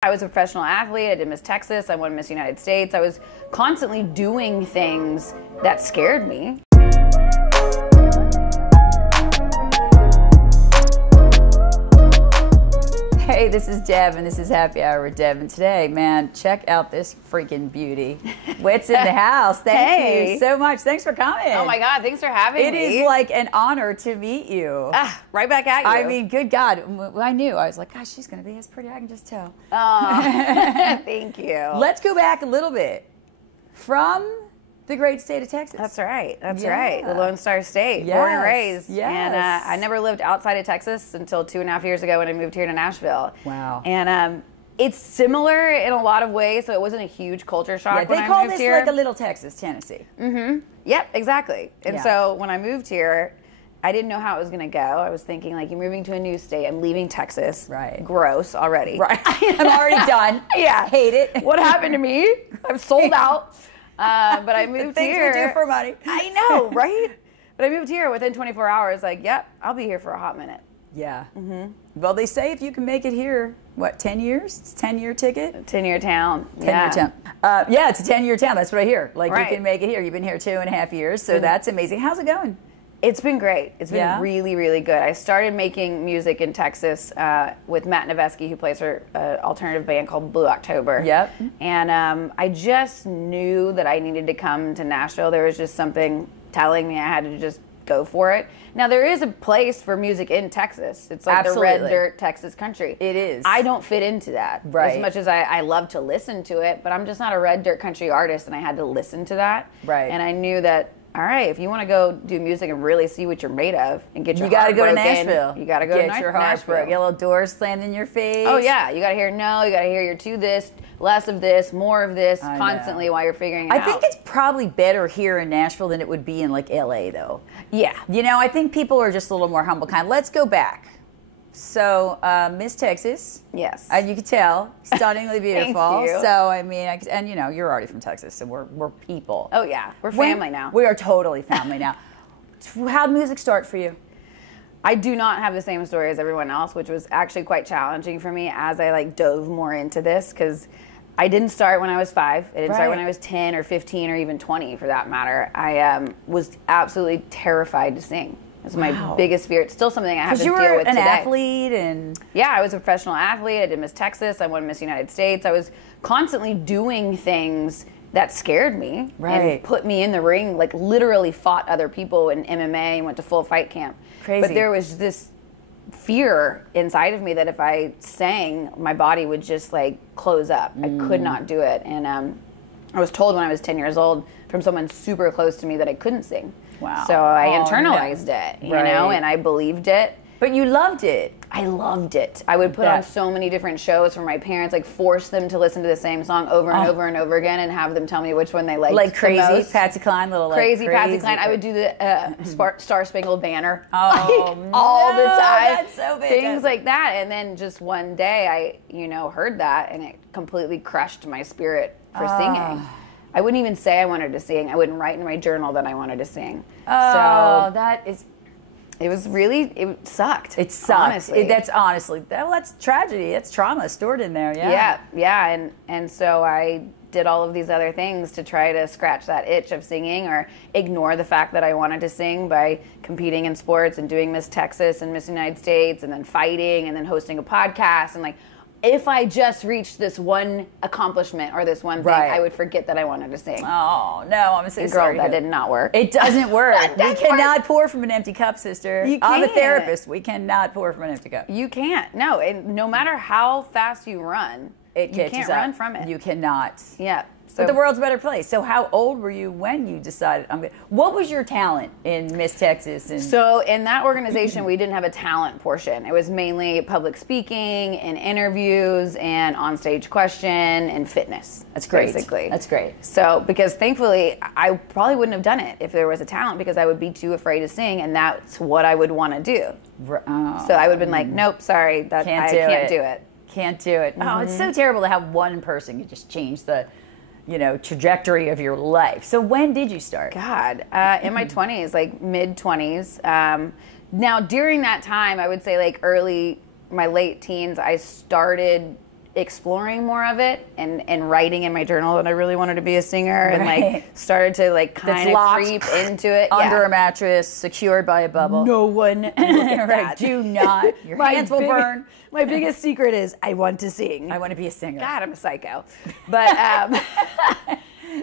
I was a professional athlete. I did Miss Texas. I won Miss United States. I was constantly doing things that scared me. Hey, this is Deb, and this is Happy Hour with Deb. And today, man, check out this freaking beauty. Whit's in the house. Thank you so much. Thanks for coming. Oh my God, thanks for having me. It is like an honor to meet you. Right back at you. I mean, good God. I knew. I was like, gosh, she's going to be as pretty. I can just tell. Oh, thank you. Let's go back a little bit. From the great state of Texas. That's right. That's right. The Lone Star State, born and raised. Yes. And I never lived outside of Texas until 2.5 years ago when I moved here to Nashville. Wow. And it's similar in a lot of ways, so it wasn't a huge culture shock when I moved here. They call this like a little Texas, Tennessee. Mm-hmm. Yep, exactly. And so when I moved here, I didn't know how it was going to go. I was thinking, like, you're moving to a new state. I'm leaving Texas. Right. Gross already. Right. I'm already done. Yeah. Hate it. What happened to me? I'm sold out. But I moved Things here. we do for money. I know, right? But I moved here within 24 hours. Like, yep, I'll be here for a hot minute. Yeah. Mm-hmm. Well, they say if you can make it here, what, 10 years? It's a 10-year ticket? 10-year town. 10-year town. Yeah, it's a 10-year town. That's what I hear. Like, right. You can make it here. You've been here 2.5 years, so that's amazing. How's it going? It's been great. It's been really, really good. I started making music in Texas with Matt Noveski, who plays for an alternative band called Blue October. Yep. And I just knew that I needed to come to Nashville. There was just something telling me I had to just go for it. Now, there is a place for music in Texas. It's like the red dirt Texas country. It is. I don't fit into that. Right. As much as I love to listen to it, but I'm just not a red dirt country artist, and I had to listen to that. Right. And I knew that, all right, if you want to go do music and really see what you're made of and get your heart broken, you got to go to Nashville. You got to go to get your heart broken. Get a little doors slammed in your face. Oh yeah, you got to hear no. You got to hear you're to this, less of this, more of this, constantly while you're figuring it out. I think it's probably better here in Nashville than it would be in like LA though. Yeah. You know, I think people are just a little more humble kind. Let's go back. So, Miss Texas. Yes. You can tell, stunningly beautiful. Thank you. So, I mean, and you know, you're already from Texas, so we're people. Oh yeah, we're family now. We are totally family now. How'd music start for you? I do not have the same story as everyone else, which was actually quite challenging for me as I like dove more into this, because I didn't start when I was 5. I didn't start when I was 10 or 15 or even 20 for that matter. I was absolutely terrified to sing. It's my biggest fear. It's still something I have to deal with today. Because you were an athlete and... Yeah, I was a professional athlete. I did Miss Texas. I won Miss United States. I was constantly doing things that scared me and put me in the ring, like literally fought other people in MMA and went to full fight camp. Crazy. But there was this fear inside of me that if I sang, my body would just like close up. I could not do it. And I was told when I was 10 years old from someone super close to me that I couldn't sing. Wow. So I internalized it, you know, and I believed it. But you loved it. I loved it. I would put on so many different shows for my parents, like force them to listen to the same song over and over and over again and have them tell me which one they liked like crazy the most. Patsy Cline, little like crazy Patsy Cline. I would do the Star Spangled Banner all the time. That's so big. Things like that. And then just one day I, heard that and it completely crushed my spirit for singing. I wouldn't even say I wanted to sing. I wouldn't write in my journal that I wanted to sing. Oh, that is... It sucked. It sucked. Honestly. That's tragedy. That's trauma stored in there, Yeah. And so I did all of these other things to try to scratch that itch of singing or ignore the fact that I wanted to sing by competing in sports and doing Miss Texas and Miss United States and then fighting and then hosting a podcast and like, if I just reached this one accomplishment or this one thing, I would forget that I wanted to sing. Oh, no, I'm so sorry. Girl, that did not work. It doesn't work. We cannot pour from an empty cup, sister. You can't. I'm a therapist. We cannot pour from an empty cup. You can't. No, and no matter how fast you run, you can't run from it. You cannot. Yeah. But the world's a better place. So how old were you when you decided what was your talent in Miss Texas? So in that organization, we didn't have a talent portion. It was mainly public speaking and interviews and onstage question and fitness. That's great. Basically. That's great. So because thankfully, I probably wouldn't have done it if there was a talent because I would be too afraid to sing and that's what I would want to do. So I would have been like, nope, sorry, I can't do it. Can't do it. Oh, it's so terrible to have one person could just change the trajectory of your life. So when did you start? God, in my 20s, like mid 20s. Now during that time, I would say like my late teens, I started exploring more of it and writing in my journal that I really wanted to be a singer, and like started to like kind of creep into it under a mattress, secured by a bubble. No one look at that. Do not. Your hands will burn. My biggest secret is I want to sing. I want to be a singer. God, I'm a psycho. But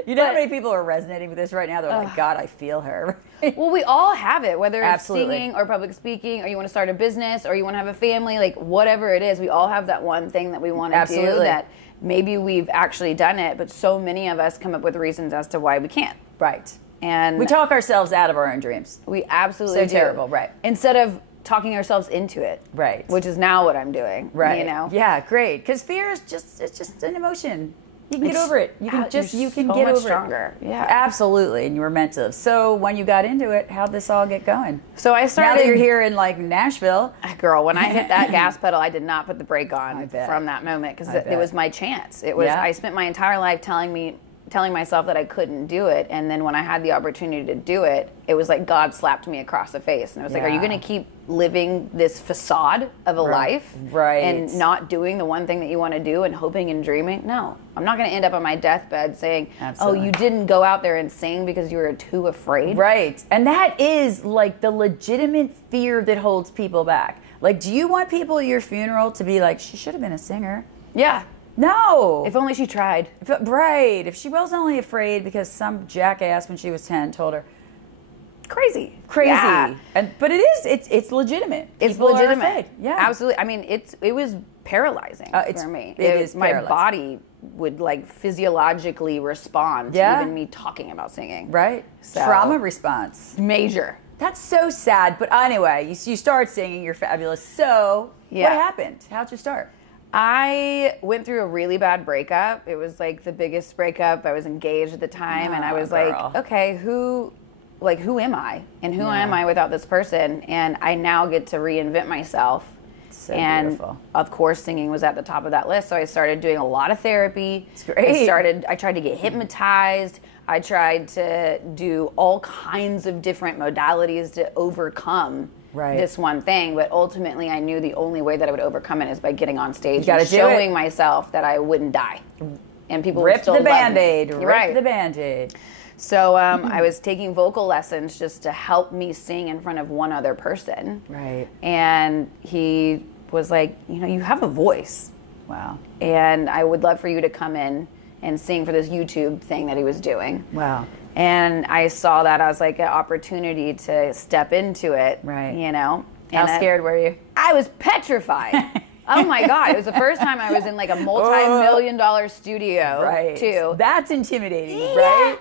you know how many people are resonating with this right now? They're like, God, I feel her. Well, we all have it, whether it's singing or public speaking, or you want to start a business, or you want to have a family, like whatever it is, we all have that one thing that we want to do that maybe we've actually done it, but so many of us come up with reasons as to why we can't. Right. And we talk ourselves out of our own dreams. We absolutely do. So terrible, right. Instead of talking ourselves into it. Right. Which is now what I'm doing. Right. You know? Yeah, great. Because fear is it's just an emotion. You can get over it. You can get over stronger. it. Yeah. Absolutely. And you were meant to. So when you got into it, how'd this all get going? So I started. Now that you're here in like Nashville. Girl, when I hit that gas pedal, I did not put the brake on from that moment, because it was my chance. It was, I spent my entire life telling myself that I couldn't do it, and then when I had the opportunity to do it, it was like God slapped me across the face, and I was like, are you going to keep living this facade of a life and not doing the one thing that you want to do and hoping and dreaming? No, I'm not going to end up on my deathbed saying, oh, you didn't go out there and sing because you were too afraid. Right. And that is like the legitimate fear that holds people back. Like, do you want people at your funeral to be like, she should have been a singer? Yeah. No. If only she tried. If she was only afraid because some jackass when she was 10 told her. Crazy. Yeah. But it's legitimate. It's People legitimate. Are afraid. Yeah. Absolutely. I mean, it was paralyzing for me. It is my paralyzing. body would like physiologically respond to even me talking about singing. Right. So, trauma response. Major. That's so sad. But anyway, you start singing. You're fabulous. So what happened? How'd you start? I went through a really bad breakup. It was like the biggest breakup. I was engaged at the time, and I was like, okay, who am I? And who am I without this person? And I now get to reinvent myself. So and beautiful. Of course, singing was at the top of that list. So I started doing a lot of therapy. It's great. I tried to get hypnotized. I tried to do all kinds of different modalities to overcome this one thing, but ultimately I knew the only way that I would overcome it is by getting on stage and showing myself that I wouldn't die. And people would still love me. Rip the Band-Aid. So I was taking vocal lessons just to help me sing in front of one other person. Right. And he was like, you have a voice. Wow. And I would love for you to come in and sing for this YouTube thing that he was doing. Wow. And I saw that as like an opportunity to step into it. Right. How scared were you? I was petrified. Oh my God. It was the first time I was in like a multi-million-dollar studio too. That's intimidating, right?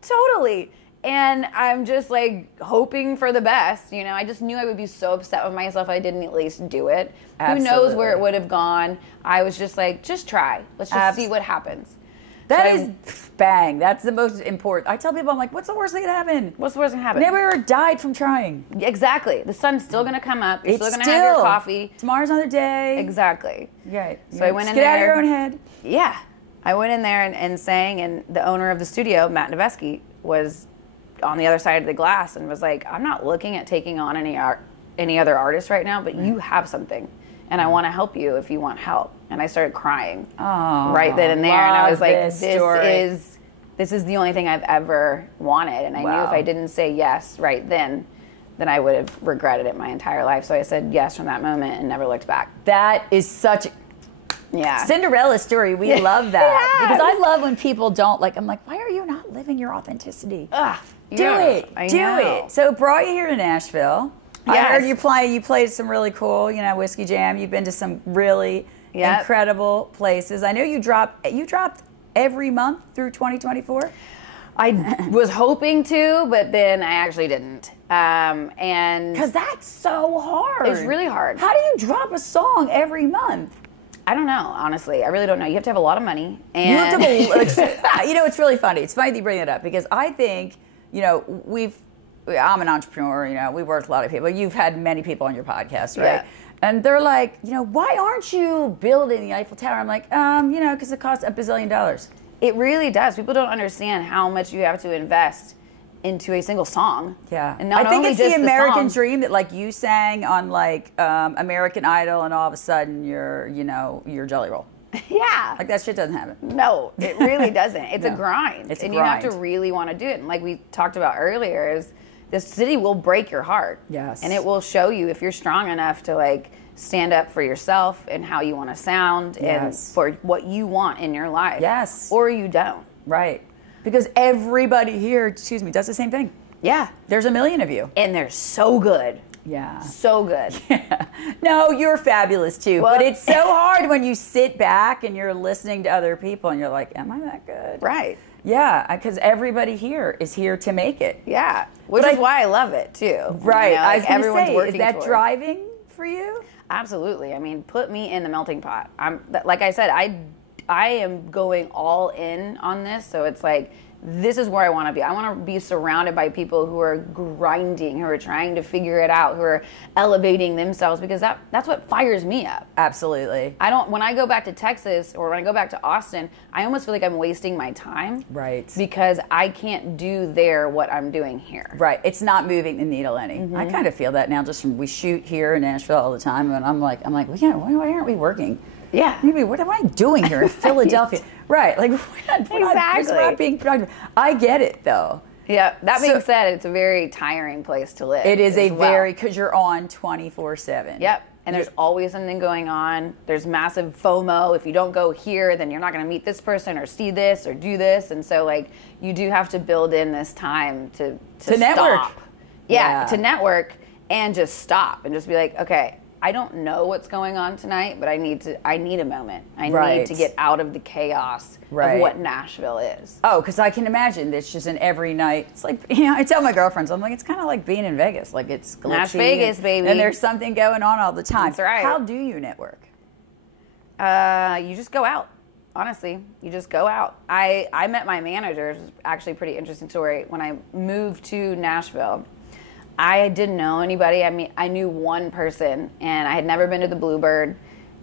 Totally. And I'm just like hoping for the best. I just knew I would be so upset with myself if I didn't at least do it. Absolutely. Who knows where it would have gone. I was just like, just try. Let's just see what happens. Bang. That's the most important. I tell people, I'm like, what's the worst thing that happened? What's the worst thing that happened? Never ever died from trying. Exactly. The sun's still going to come up. You're still going to have your coffee. Tomorrow's another day. Exactly. Right. So I went in there. Get out of your own head. Yeah. I went in there and sang, and the owner of the studio, Matt Nevesky, was on the other side of the glass and was like, I'm not looking at taking on any other artist right now, but you have something, and I want to help you if you want help. And I started crying right then and there, and I was like, this is the only thing I've ever wanted, and I knew if I didn't say yes right then I would have regretted it my entire life. So I said yes from that moment and never looked back. That is such a Cinderella story. We love that. Because I love when people don't I'm like, why are you not living your authenticity? Do it. So it brought you here to Nashville. Yes. I heard you played some really cool, Whiskey Jam. You've been to some really incredible places. I know you dropped every month through 2024. I was hoping to, but then I actually didn't. And because that's so hard. It's really hard. How do you drop a song every month? I don't know, honestly. I really don't know. You have to have a lot of money. And you have to it's really funny. It's funny that you bring it up because I think, I'm an entrepreneur, we work with a lot of people. You've had many people on your podcast, right? Yeah. And they're like, why aren't you building the Eiffel Tower? I'm like, because it costs $1 bazillion. It really does. People don't understand how much you have to invest into a single song. Yeah. And not I think only it's just the American dream that you sang on American Idol and all of a sudden you're Jelly Roll. Yeah. Like that shit doesn't happen. No, it really doesn't. It's a grind. It's a and grind. You have to really want to do it. And like we talked about earlier, is this city will break your heart. Yes. And it will show you if you're strong enough to like stand up for yourself and how you want to sound and for what you want in your life. Yes. Or you don't. Right. Because everybody here, does the same thing. Yeah. There's a million of you. And they're so good. Yeah. So good. Yeah. No, you're fabulous too. Well, but it's so hard when you sit back and you're listening to other people and you're like, am I that good? Right. Yeah, because everybody here is here to make it. Yeah. Which is why I love it too. Right. You know, like everyone's working is that toward. Driving for you? Absolutely. I mean, put me in the melting pot. Like I said, I am going all in on this. So it's like, this is where I want to be. I want to be surrounded by people who are grinding, who are trying to figure it out, who are elevating themselves, because that's what fires me up. Absolutely. When I go back to Texas or when I go back to Austin, I almost feel like I'm wasting my time. Right. Because I can't do there what I'm doing here. Right. It's not moving the needle any. I kind of feel that now just from we shoot here in Nashville all the time, and I'm like, well, yeah, why aren't we working? Yeah. Maybe what am I doing here in Philadelphia? Right. Like we're not being productive. I get it though. Yeah. That being said, it's a very tiring place to live. It is because you're on 24/7. Yep. And there's always something going on. There's massive FOMO. If you don't go here, then you're not going to meet this person or see this or do this. And so like you do have to build in this time to network. Stop. Yeah, to network and just stop and just be like, okay, I don't know what's going on tonight, but I need a moment. I need to get out of the chaos of what Nashville is. Oh, because I can imagine it's just an every night. It's like, I tell my girlfriends, I'm like, it's kind of like being in Vegas. Like it's glitchy. Las Vegas, baby. And there's something going on all the time. That's right. How do you network? You just go out. Honestly, you just go out. I met my manager. It was actually a pretty interesting story. When I moved to Nashville, I didn't know anybody. I mean, I knew one person, and I had never been to the Bluebird.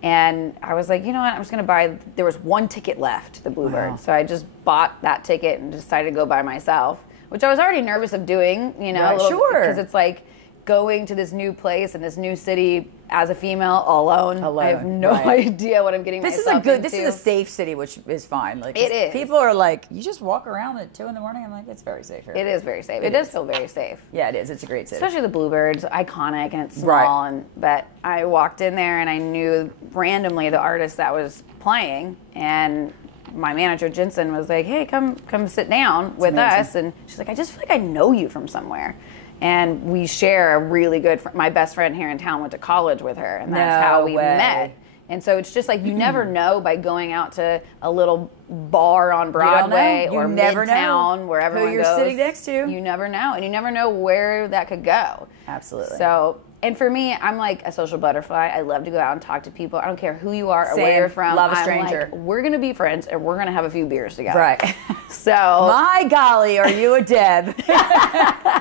And I was like, you know what? I'm just going to buy. There was one ticket left, the Bluebird. Wow. So I just bought that ticket and decided to go by myself, which I was already nervous of doing, a little bit, because it's like going to this new place and this new city as a female alone. I have no idea what I'm getting myself into. This is a safe city, which is fine. Like it is. People are like, you just walk around at 2 a.m. I'm like, it's very safe here. It is very safe. It does feel very safe. Yeah, it is. It's a great city. Especially the Bluebird's iconic and it's small. But I walked in there and I knew randomly the artist that was playing, and my manager Jensen was like, hey, come sit down with us. And she's like, I just feel like I know you from somewhere. And we share a really good my best friend here in town went to college with her, and that's how we met. And so it's just like you never know by going out to a little bar on Broadway or Midtown where everyone who you're goes. Sitting next to. You never know, and you never know where that could go. Absolutely. So, and for me, I'm like a social butterfly. I love to go out and talk to people. I don't care who you are or where you're from. Love a stranger. I'm like, we're gonna be friends and we're gonna have a few beers together. Right. So my golly, are you a Deb?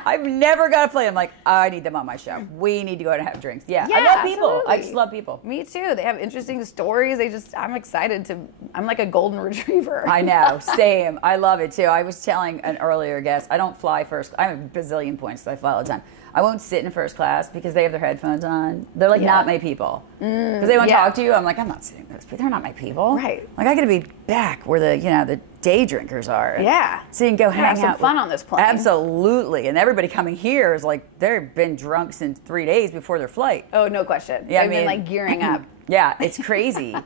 I've never got to play. I'm like, I need them on my show. We need to go out and have drinks. Yeah, I love people. Absolutely. I just love people. Me too. They have interesting stories. I'm excited I'm like a golden retriever. I know. Same. I love it too. I was telling an earlier guest, I don't fly first. I have a bazillion points that I fly all the time. I won't sit in first class because they have their headphones on. They're like not my people. Because they won't talk to you. I'm like, I'm not sitting with those people. They're not my people. Right. Like I got to be back where the day drinkers are. Yeah. So you can go hang out. Have some fun on this plane. Absolutely. And everybody coming here is like, they've been drunk since 3 days before their flight. Oh, no question. Yeah, They've been like gearing up. Yeah, it's crazy.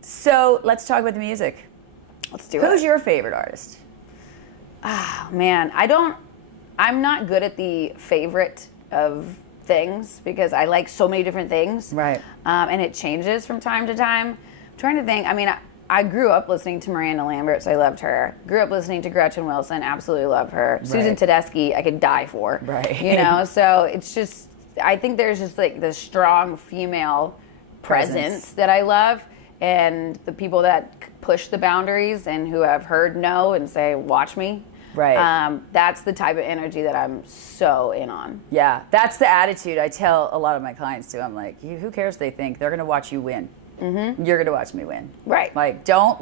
So let's talk about the music. Let's do it. Who's your favorite artist? Ah, man. I'm not good at the favorite of things because I like so many different things. Right. And it changes from time to time. I'm trying to think. I mean, I grew up listening to Miranda Lambert, so I loved her. Grew up listening to Gretchen Wilson, absolutely love her. Right. Susan Tedeschi, I could die for. Right. So it's just, I think there's just like this strong female presence that I love, and the people that push the boundaries and who have heard no and say, watch me. Right. That's the type of energy that I'm so in on. Yeah, that's the attitude I tell a lot of my clients too. I'm like, who cares what they think? They're going to watch you win. Mm-hmm. You're going to watch me win. Right. Like, don't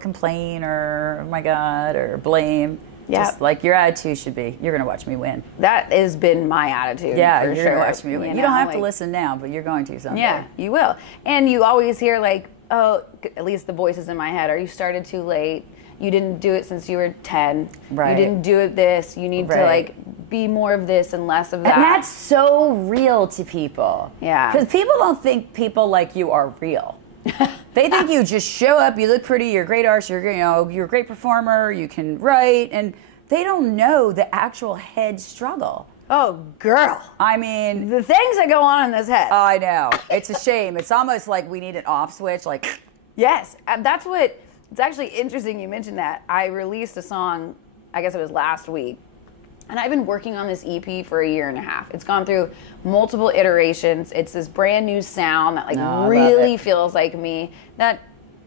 complain or, oh my God, or blame. Yeah. Just like your attitude should be, you're going to watch me win. That has been my attitude. Yeah, you're going to watch me win. You don't have to listen now, but you're going to someday. Yeah, you will. And you always hear like, oh, at least the voices in my head are, you started too late. You didn't do it since you were 10. Right. You didn't do it this. You need to like be more of this and less of that. And that's so real to people. Yeah. Because people don't think people like you are real. They think you just show up, you look pretty, you're a great artist, you're a great performer, you can write, and they don't know the actual head struggle. Oh, girl. I mean, the things that go on in this head. I know. It's a shame. It's almost like we need an off switch, like. Yes. That's what, it's actually interesting you mentioned that. I released a song, I guess it was last week, and I've been working on this EP for a year and a half. It's gone through multiple iterations. It's this brand new sound that really feels like me, that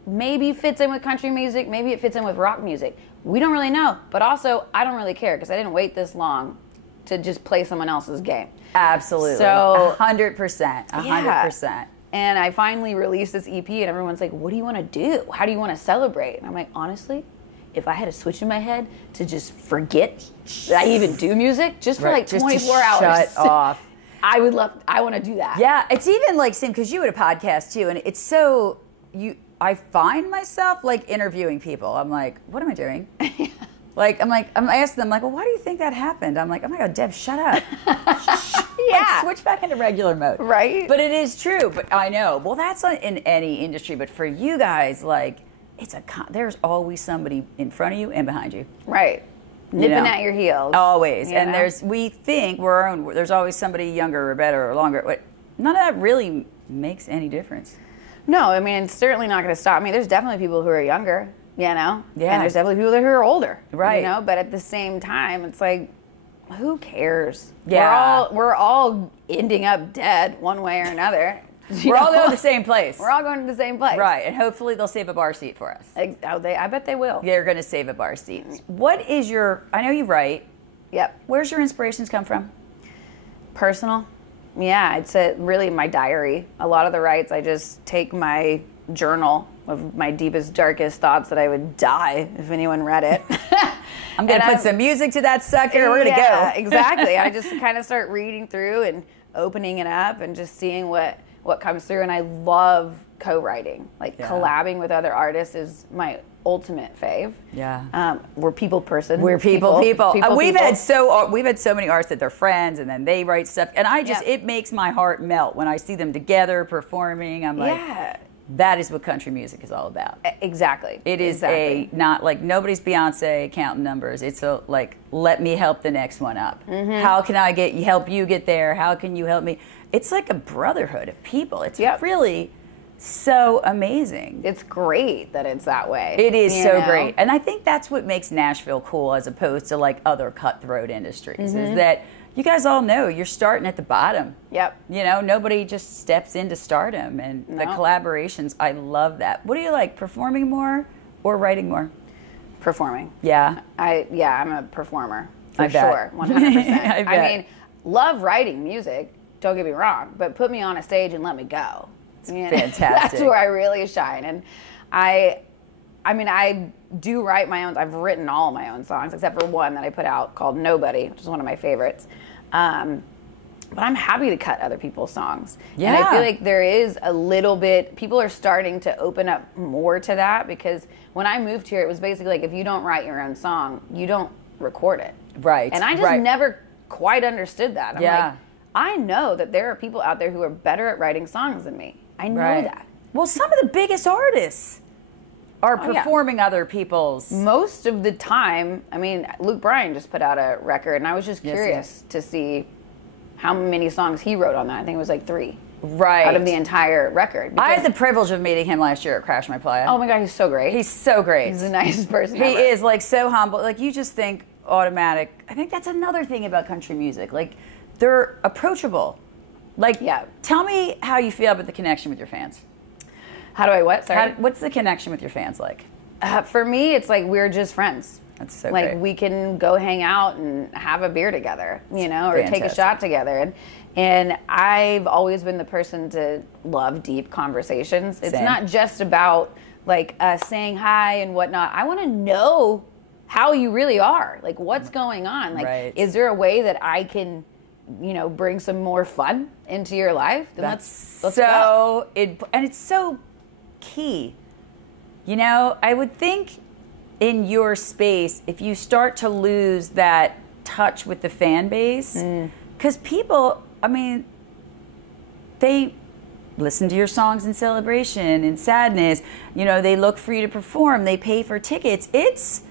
maybe fits in with country music, maybe it fits in with rock music. We don't really know, but also I don't really care because I didn't wait this long to just play someone else's game. Absolutely. So 100%. 100%. And I finally released this EP and everyone's like, what do you want to do? How do you want to celebrate? And I'm like, honestly, if I had a switch in my head to just forget that I even do music just for like 24 hours. Shut off. I want to do that. Yeah, it's even like, Sim, because you had a podcast too, and it's so, I find myself like interviewing people. I'm like, what am I doing? I'm asking them, like, well, why do you think that happened? I'm like, oh my God, Deb, shut up. Like, switch back into regular mode. Right. But it is true, but I know. Well, that's not in any industry, but for you guys, like, there's always somebody in front of you and behind you. Right. Nipping at your heels. Always. And we think we're our own, there's always somebody younger or better or longer. None of that really makes any difference. No, I mean, it's certainly not going to stop. I mean, there's definitely people who are younger, you know? Yeah. And there's definitely people who are older. Right. You know? But at the same time, it's like, who cares? Yeah. We're all ending up dead one way or another. We're all going to the same place. We're all going to the same place. Right. And hopefully they'll save a bar seat for us. I bet they will. They're going to save a bar seat. What is I know you write. Yep. Where's your inspirations come from? Personal. Yeah, it's really my diary. A lot of the writes, I just take my journal of my deepest, darkest thoughts that I would die if anyone read it. I'm going to put some music to that sucker. We're going to go. Exactly. I just kind of start reading through and opening it up and just seeing what comes through. And I love co-writing. Like collabing with other artists is my ultimate fave. Yeah. We're people person. We're people. We've had so many artists that they're friends and then they write stuff. And it makes my heart melt when I see them together performing. I'm like, that is what country music is all about. Exactly. It is not like nobody's Beyonce counting numbers. It's like, let me help the next one up. Mm-hmm. How can I help you get there? How can you help me? It's like a brotherhood of people. It's really so amazing. It's great that it's that way. It is so great. And I think that's what makes Nashville cool as opposed to like other cutthroat industries is that you guys all know you're starting at the bottom. Yep. You know, nobody just steps into stardom and the collaborations, I love that. What do you like, performing more or writing more? Performing. Yeah. I'm a performer for bet. Sure. 100%. I mean, love writing music, don't get me wrong, but put me on a stage and let me go. Fantastic. That's where I really shine. And I do write my own. I've written all my own songs except for one that I put out called Nobody, which is one of my favorites. But I'm happy to cut other people's songs. Yeah. And I feel like there is a little bit, people are starting to open up more to that because when I moved here, it was basically like if you don't write your own song, you don't record it. Right. And I just never quite understood that. I'm like, I know that there are people out there who are better at writing songs than me. I know that. Well, some of the biggest artists are performing other people's. Most of the time, I mean, Luke Bryan just put out a record, and I was just curious to see how many songs he wrote on that. I think it was like 3. Right. Out of the entire record. I had the privilege of meeting him last year at Crash My Playa. Oh my God, he's so great. He's so great. He's the nicest person ever. He is, like, so humble. Like, you just think automatic. I think that's another thing about country music. Like, they're approachable. Like, tell me how you feel about the connection with your fans. How do I what? Sorry? What's the connection with your fans like? For me, it's like we're just friends. That's so like great. We can go hang out and have a beer together, you know, or take a shot together. And I've always been the person to love deep conversations. It's not just about like saying hi and whatnot. I want to know how you really are. Like what's going on? Like is there a way that I can, you know, bring some more fun into your life? Then let's so go. And it's so key. You know, I would think in your space, if you start to lose that touch with the fan base, because people, I mean, they listen to your songs in celebration and sadness. You know, they look for you to perform. They pay for tickets. It's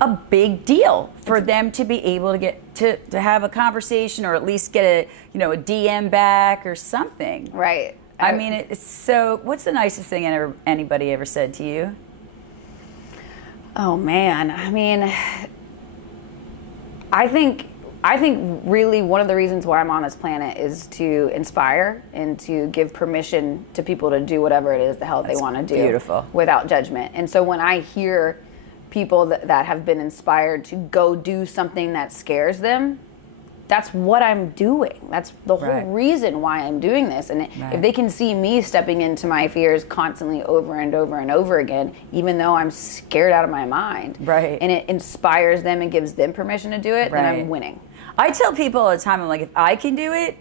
a big deal for them to be able to get to have a conversation, or at least get a, you know, a DM back or something. Right. I mean, it's so. What's the nicest thing anybody ever said to you? Oh man, I mean, I think really one of the reasons why I'm on this planet is to inspire and to give permission to people to do whatever it is the hell they want to do. Beautiful. Without judgment. And so when I hear people that have been inspired to go do something that scares them, that's what I'm doing. That's the whole reason why I'm doing this. And if they can see me stepping into my fears constantly over and over and over again, even though I'm scared out of my mind, and it inspires them and gives them permission to do it, then I'm winning. I tell people all the time, I'm like, if I can do it,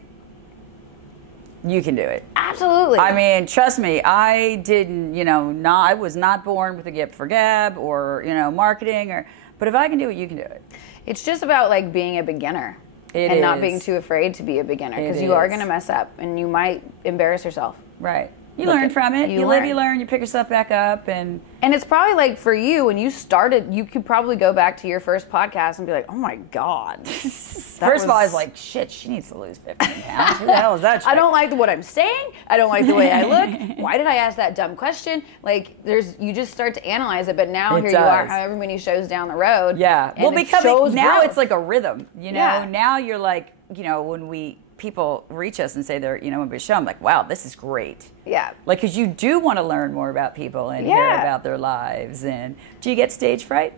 you can do it. Absolutely. I mean, trust me, I didn't, you know, I was not born with a gift for gab or, you know, marketing, but if I can do it, you can do it. It's just about like being a beginner. And not being too afraid to be a beginner, because you are going to mess up and you might embarrass yourself. Right. You learn from it. You live, you learn, you pick yourself back up. And it's probably like for you, when you started, you could probably go back to your first podcast and be like, oh my God. First of all, I was like, shit, she needs to lose 15 pounds. Who the hell is that chick? I don't like what I'm saying. I don't like the way I look. Why did I ask that dumb question? Like, you just start to analyze it, but now here you are, however many shows down the road. Yeah. Well, because now growth. It's like a rhythm, you know? Yeah. Now you're like, you know, when people reach us and say they're, you know, when we show them, like, wow, this is great. Yeah. Like, because you do want to learn more about people and hear about their lives. And do you get stage fright?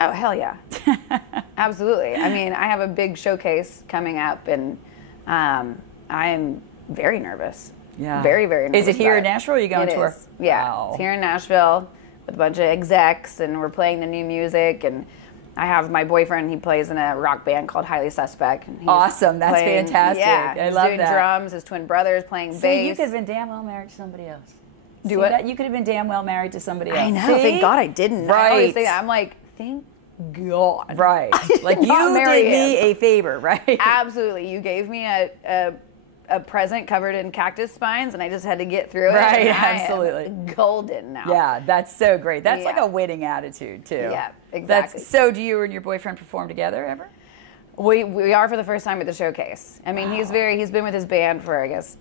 Oh, hell yeah. Absolutely. I mean, I have a big showcase coming up, and I am very nervous. Yeah. Very, very nervous. Is it here in Nashville, or are you going to tour? Yeah. Wow. It's here in Nashville with a bunch of execs, and we're playing the new music, and I have my boyfriend, he plays in a rock band called Highly Suspect. And awesome, that's fantastic. Yeah, I love that. He's doing drums, his twin brother's playing bass. See, you could have been damn well married to somebody else. Do what? That? You could have been damn well married to somebody else. I know, See? thank God I didn't. Right. I always say that. I'm like, thank God. Right. Like, you did me a favor, right? Absolutely. You gave me a present covered in cactus spines, and I just had to get through it. Right, absolutely. I am golden now. Yeah, that's so great. That's like a winning attitude, too. Yeah, exactly. So do you and your boyfriend perform together ever? We are for the first time at the showcase. I mean, he's been with his band for, I guess,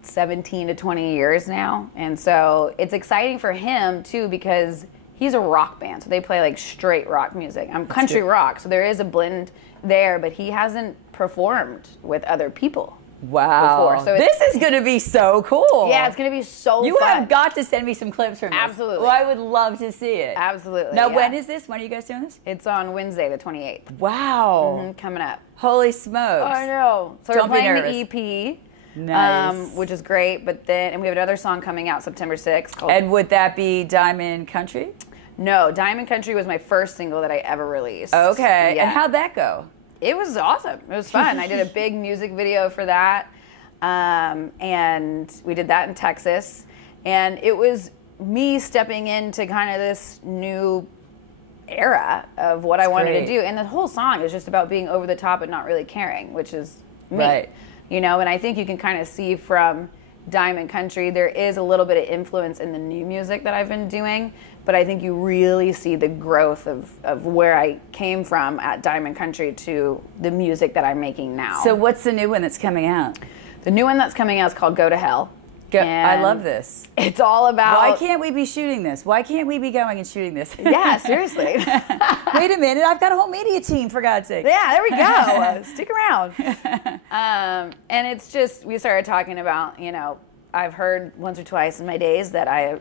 17 to 20 years now. And so it's exciting for him, too, because he's a rock band. So they play like straight rock music. I'm country rock, so there is a blend there, but he hasn't performed with other people. Wow. Before. So this is going to be so cool. Yeah, it's going to be so You fun. have got to send me some clips from this. Absolutely. Well, I would love to see it. Absolutely. Now, when is this? When are you guys doing this? It's on Wednesday, the 28th. Wow. Coming up. Holy smokes. I know. So Don't we're playing be nervous. the EP. Nice. Which is great. But then we have another song coming out September 6th. Called And would that be Diamond Country? No, Diamond Country was my first single that I ever released. Okay. Yeah. And how'd that go? It was awesome. It was fun. I did a big music video for that. And we did that in Texas. And it was me stepping into kind of this new era of what I wanted to do. And the whole song is just about being over the top and not really caring, which is me. Right. You know, and I think you can kind of see from Diamond Country, there is a little bit of influence in the new music that I've been doing, but I think you really see the growth of where I came from at Diamond Country to the music that I'm making now. So what's the new one that's coming out? The new one that's coming out is called Go to Hell. I love this. It's all about... Why can't we be shooting this? Why can't we be going and shooting this? Yeah, seriously. Wait a minute, I've got a whole media team, for God's sake. Yeah, there we go. Stick around. And it's just, we started talking about, you know, I've heard once or twice in my days that I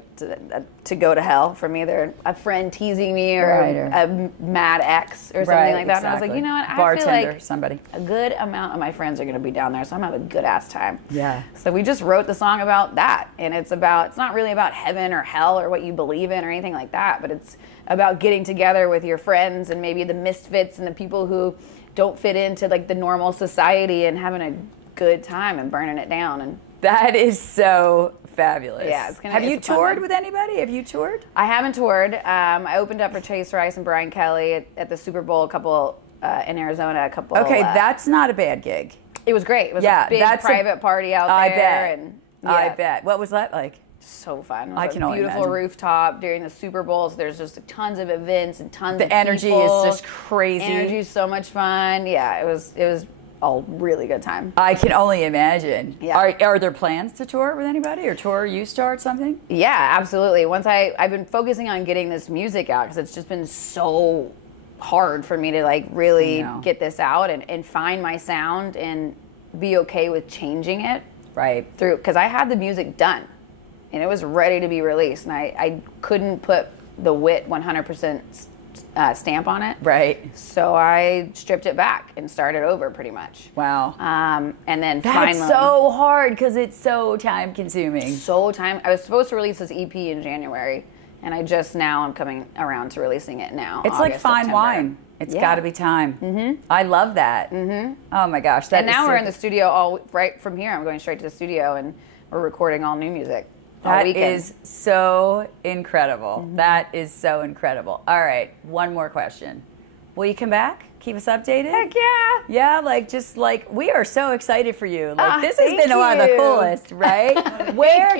to go to hell from either a friend teasing me or a mad ex or something like that. Exactly. And I was like, you know what? I feel like somebody. A good amount of my friends are going to be down there, so I'm going to have a good ass time. Yeah. So we just wrote the song about that, and it's not really about heaven or hell or what you believe in or anything like that, but it's about getting together with your friends and maybe the misfits and the people who don't fit into like the normal society and having a good time and burning it down. And that is so fabulous. Yeah, Have you toured with anybody? Have you toured? I haven't toured. I opened up for Chase Rice and Brian Kelly at the Super Bowl in Arizona a couple. Okay, that's not a bad gig. It was great. It was a big private party out there. I bet. And, I bet. What was that like? So fun. It was I can only beautiful imagine. Rooftop during the Super Bowls. There's just tons of events and tons of people. The energy is just crazy. Energy is so much fun. Yeah, it was a really good time. I can only imagine. Yeah. Are there plans to tour with anybody, or you start something? Yeah, absolutely. I've been focusing on getting this music out because it's just been so hard for me to like really get this out and find my sound and be okay with changing it. Right. Because I had the music done and it was ready to be released, and I couldn't put the WHIT 100% stamp on it. Right. So I stripped it back and started over pretty much. Wow. And then That's finally. so hard because it's so time consuming. I was supposed to release this EP in January, and I'm coming around to releasing it now. It's August, like fine September. wine. It's got to be time. Mm-hmm. I love that. Mm-hmm. Oh my gosh. And now we're in the studio right from here. I'm going straight to the studio, and we're recording all new music. That is so incredible. Mm-hmm. That is so incredible. All right, one more question. Will you come back? Keep us updated? Heck yeah. Yeah, we are so excited for you. This has been one of the coolest, right?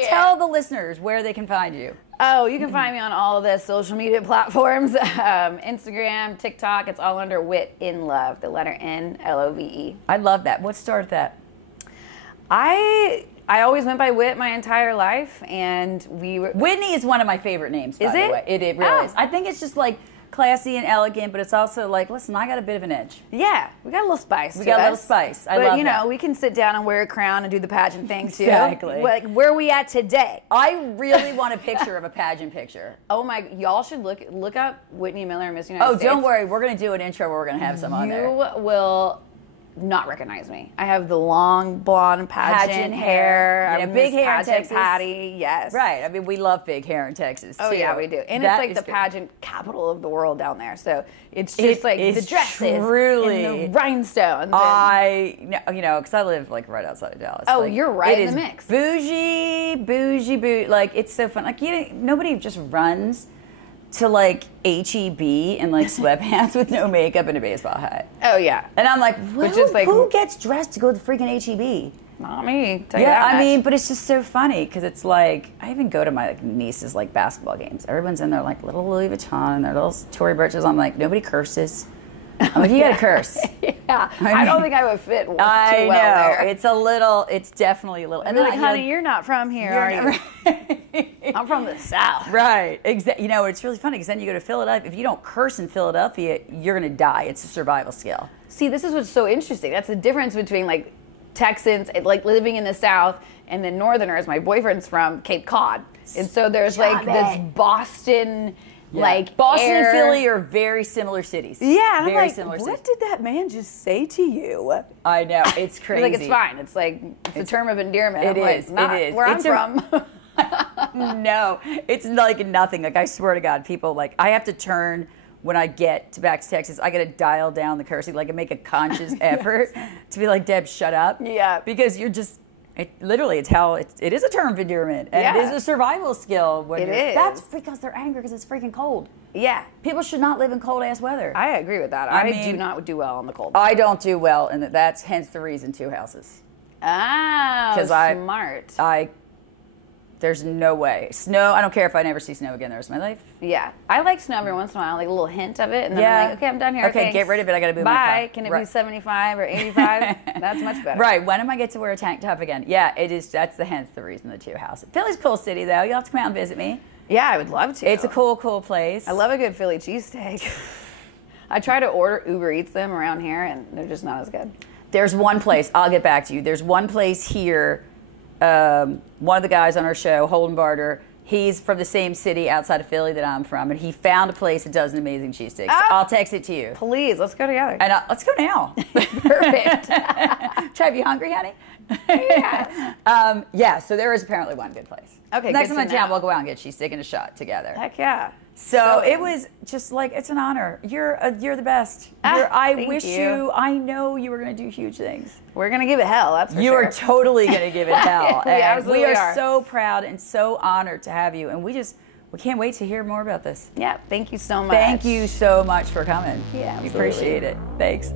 Tell the listeners where they can find you. Oh, you can find me on all of the social media platforms. Instagram, TikTok, it's all under WHIT in Love, the letter N, Love. I love that. What started that? I always went by WHIT my entire life, and Whitney is one of my favorite names, by the way. It really is. I think it's just like classy and elegant, but it's also like, listen, I got a bit of an edge. Yeah, we got a little spice. I love But, we can sit down and wear a crown and do the pageant thing, too. Exactly. Like, where are we at today? I really want a picture of a pageant picture. Oh, y'all should look up Whitney Miller, Miss United States. Oh, don't worry. We're going to do an intro where we're going to have some on there. You will not recognize me. I have the long blonde pageant hair. I'm big hair in Texas. Patty, yes. Right. I mean, we love big hair in Texas, Oh, too. yeah, we do. And it's like the pageant capital of the world down there. So it's just like the dresses truly, and the rhinestones. Because I live like right outside of Dallas. Oh, you're right in the mix. Bougie. Like, it's so fun. Like, nobody just runs to like HEB in like sweatpants with no makeup and a baseball hat. Oh yeah. And I'm like, who gets dressed to go to the freaking HEB? Not me. But it's just so funny because it's like, I even go to my niece's like basketball games. Everyone's in their like little Louis Vuitton and their little Tory Burches. I'm like, nobody curses. I'm like, you gotta curse. Yeah. I don't think I would fit too well there. It's definitely a little. And they're like, honey, you're not from here, are you? I'm from the South. Right. Exactly. It's really funny because then you go to Philadelphia. If you don't curse in Philadelphia, you're going to die. It's a survival skill. See, this is what's so interesting. That's the difference between like Texans, like living in the South, and then Northerners. My boyfriend's from Cape Cod. And so there's like this Boston... Yeah. Like Boston and Philly are very similar cities. Yeah, very I'm like, similar what cities. did that man just say to you? I know, it's crazy. Like, it's fine. It's like it's a term of endearment. It is. Where I'm from. No, it's like nothing. Like, I swear to God, people like, I have to turn when I get back to Texas. I got to dial down the cursing, like, and make a conscious effort to be like, Deb, shut up. Yeah, because you're just. It is a term of endearment, and it is a survival skill. That's because they're angry because it's freaking cold. Yeah, people should not live in cold ass weather. I agree with that. I do not do well in the cold. I don't do well, and that's hence the reason 2 houses. Oh, smart. There's no way. Snow, I don't care if I never see snow again the rest of my life. Yeah. I like snow every once in a while, like a little hint of it. And then I'm like, okay, I'm done here. Okay, get rid of it. I got to move my car. Bye. Can it be 75 or 85? That's much better. Right. When am I get to wear a tank top again? Yeah, it is. That's hence the reason the 2 houses. Philly's a cool city, though. You'll have to come out and visit me. Yeah, I would love to. It's a cool place. I love a good Philly cheesesteak. I try to order Uber Eats them around here, and they're just not as good. There's one place. I'll get back to you. There's one place here. One of the guys on our show, Holden Barter, he's from the same city outside of Philly that I'm from, and he found a place that does an amazing cheesesteak. So I'll text it to you. Please, let's go together. And let's go now. Perfect. Trev, you hungry, honey? Yeah. So there is apparently one good place. Okay, next time in town, we'll go out and get cheesesteak and a shot together. Heck yeah. So it was just like, it's an honor. You're the best. I wish you. I know you were going to do huge things. We're going to give it hell, that's for sure. You are totally going to give it hell. We absolutely are so proud and so honored to have you. And we can't wait to hear more about this. Yeah, thank you so much. Thank you so much for coming. Yeah, we appreciate it. Thanks.